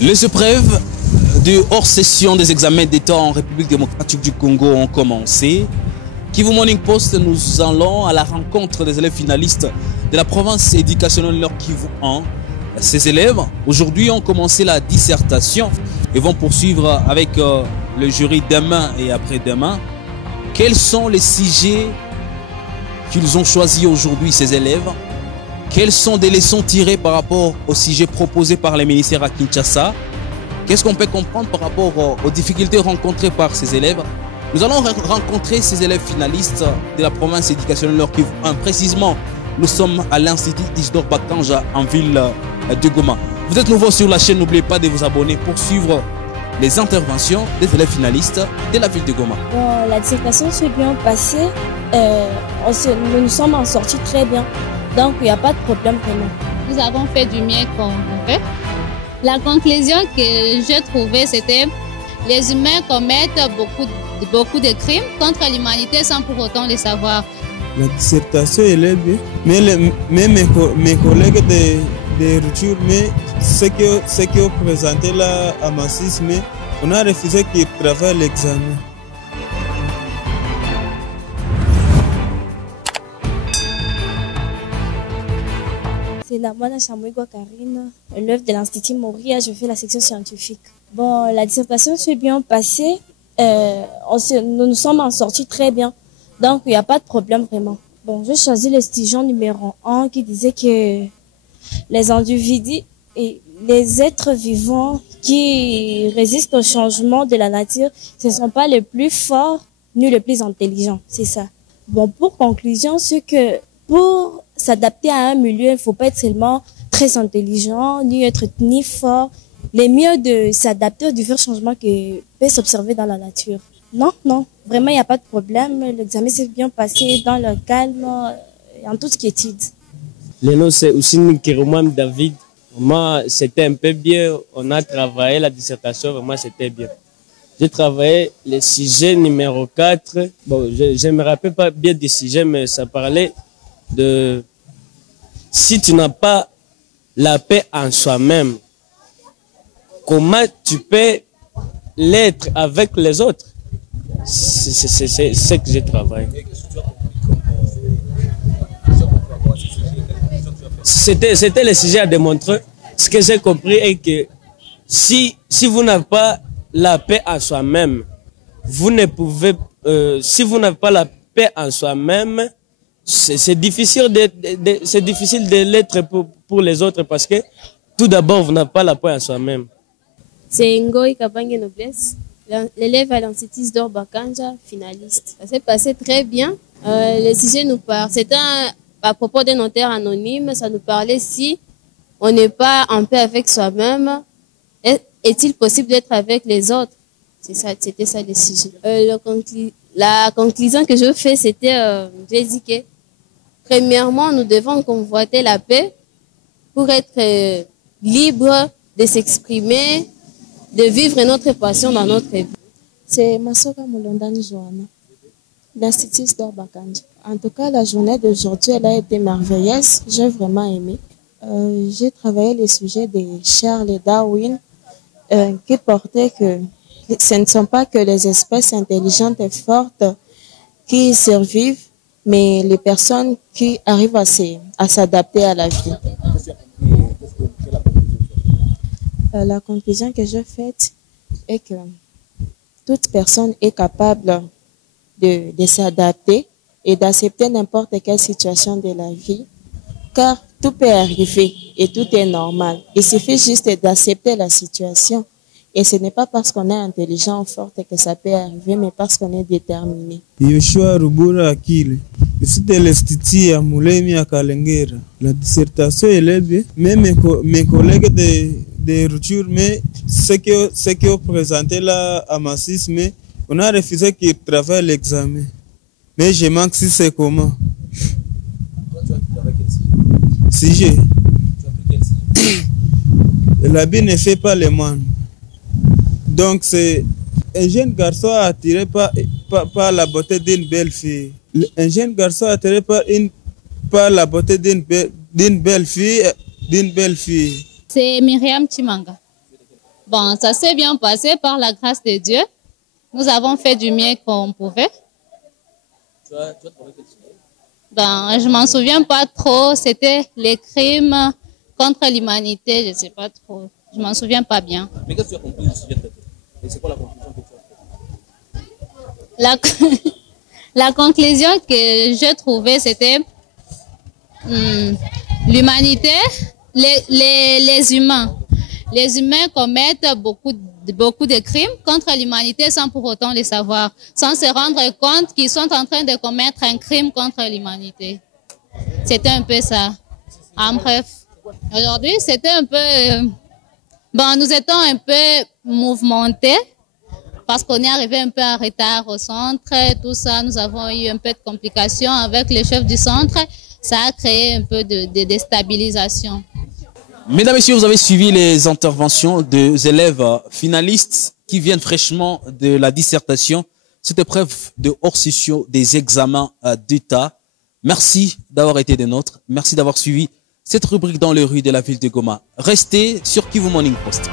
Les épreuves de hors-session des examens d'État en République démocratique du Congo ont commencé. Kivu Morning Post, nous allons à la rencontre des élèves finalistes de la province éducationnelle Nord Kivu 1. Ces élèves, aujourd'hui, ont commencé la dissertation et vont poursuivre avec le jury demain et après-demain. Quels sont les sujets qu'ils ont choisis aujourd'hui, ces élèves? Quelles sont des leçons tirées par rapport aux sujets proposés par les ministères à Kinshasa? Qu'est-ce qu'on peut comprendre par rapport aux difficultés rencontrées par ces élèves? Nous allons rencontrer ces élèves finalistes de la province éducationnelle Nord Kivu 1. Précisément, nous sommes à l'Institut Isidore Bakanja en ville de Goma. Vous êtes nouveau sur la chaîne, n'oubliez pas de vous abonner pour suivre les interventions des élèves finalistes de la ville de Goma. Bon, la dissertation s'est bien passée. Nous nous sommes en sortis très bien. Donc, il n'y a pas de problème vraiment. Nous avons fait du mieux qu'on pouvait. La conclusion que j'ai trouvée, c'était les humains commettent beaucoup de crimes contre l'humanité sans pour autant le savoir. La dissertation, elle est bien. Mais mes collègues de rupture, mais ce qui ont présenté là à Massis, mais on a refusé qu'ils travaillent l'examen. C'est la Moana Chamouigwa Karine, élève de l'Institut Moria, je fais la section scientifique. Bon, la dissertation s'est bien passée. Nous nous sommes en sortis très bien. Donc, il n'y a pas de problème vraiment. Bon, j'ai choisi le stygion numéro 1 qui disait que les individus et les êtres vivants qui résistent au changement de la nature, ce ne sont pas les plus forts ni les plus intelligents. C'est ça. Bon, pour conclusion, c'est que pour s'adapter à un milieu, il ne faut pas être seulement très intelligent, ni être ni fort. Le mieux de s'adapter aux divers changements qui peuvent s'observer dans la nature. Non, vraiment, il n'y a pas de problème. L'examen s'est bien passé dans le calme, en toute quiétude. Le nom, c'est Oussine Kiromam David. Moi, c'était un peu bien. On a travaillé la dissertation, vraiment, c'était bien. J'ai travaillé le sujet numéro 4. Bon, je ne me rappelle pas bien du sujet, mais ça parlait de si tu n'as pas la paix en soi-même, comment tu peux l'être avec les autres? C'est ce que j'ai travaillé. C'était le sujet à démontrer. Ce que j'ai compris est que si vous n'avez pas la paix en soi-même, vous ne pouvez, si vous n'avez pas la paix en soi-même, c'est difficile de l'être pour les autres parce que tout d'abord, vous n'avez pas la paix en soi-même. C'est Ngoï Kabange Noblesse, l'élève à l'Institut Isidore Bakanja, finaliste. Ça s'est passé très bien. Le sujet nous parle. C'était à propos d'un notaire anonyme. Ça nous parlait si on n'est pas en paix avec soi-même, est-il possible d'être avec les autres? C'était ça le sujet. La conclusion que je fais, c'était, j'ai dit que premièrement, nous devons convoiter la paix pour être libre de s'exprimer, de vivre notre passion dans notre vie. C'est Masoka Moulondani Joana, l'Institut Isidore Bakanja. En tout cas, la journée d'aujourd'hui, elle a été merveilleuse. J'ai vraiment aimé. J'ai travaillé le sujet de Charles Darwin qui portait que ce ne sont pas que les espèces intelligentes et fortes qui survivent, mais les personnes qui arrivent à s'adapter à la vie. La conclusion que j'ai faite est que toute personne est capable de s'adapter et d'accepter n'importe quelle situation de la vie, car tout peut arriver et tout est normal. Il suffit juste d'accepter la situation. Et ce n'est pas parce qu'on est intelligent ou fort que ça peut arriver, mais parce qu'on est déterminé. Yoshua Rubura Akile, c'était l'Institut à Moulemi à Kalengera. La dissertation elle est bien. Même mes collègues de rupture, mais ce qui ont présenté là à Massis, mais on a refusé qu'ils travaillent l'examen. Mais je manque si c'est comment. Tu as travaillé quel sujet? Tu as pris quel sujet? L'habit ne fait pas les moines. Donc c'est un jeune garçon attiré par la beauté d'une belle fille. Un jeune garçon attiré par la beauté d'une belle fille. C'est Myriam Chimanga. Bon, ça s'est bien passé par la grâce de Dieu. Nous avons fait du mieux qu'on pouvait. Tu as trouvé quel sujet? Ben, je m'en souviens pas trop. C'était les crimes contre l'humanité. Je sais pas trop. Je m'en souviens pas bien. Mais qu'est-ce que tu as compris du sujet traité? Et c'est quoi la conclusion que tu as faite? La conclusion que je trouvais, c'était l'humanité, les humains. Les humains commettent beaucoup de crimes contre l'humanité sans pour autant le savoir, sans se rendre compte qu'ils sont en train de commettre un crime contre l'humanité. C'était un peu ça. En bref, aujourd'hui, c'était un peu... bon, nous étions un peu mouvementés parce qu'on est arrivé un peu en retard au centre, tout ça. Nous avons eu un peu de complications avec le chef du centre. Ça a créé un peu de déstabilisation. Mesdames et messieurs, vous avez suivi les interventions des élèves finalistes qui viennent fraîchement de la dissertation, cette épreuve de hors-session des examens d'État. Merci d'avoir été des nôtres. Merci d'avoir suivi cette rubrique dans les rues de la ville de Goma. Restez sur Kivu Morning Post.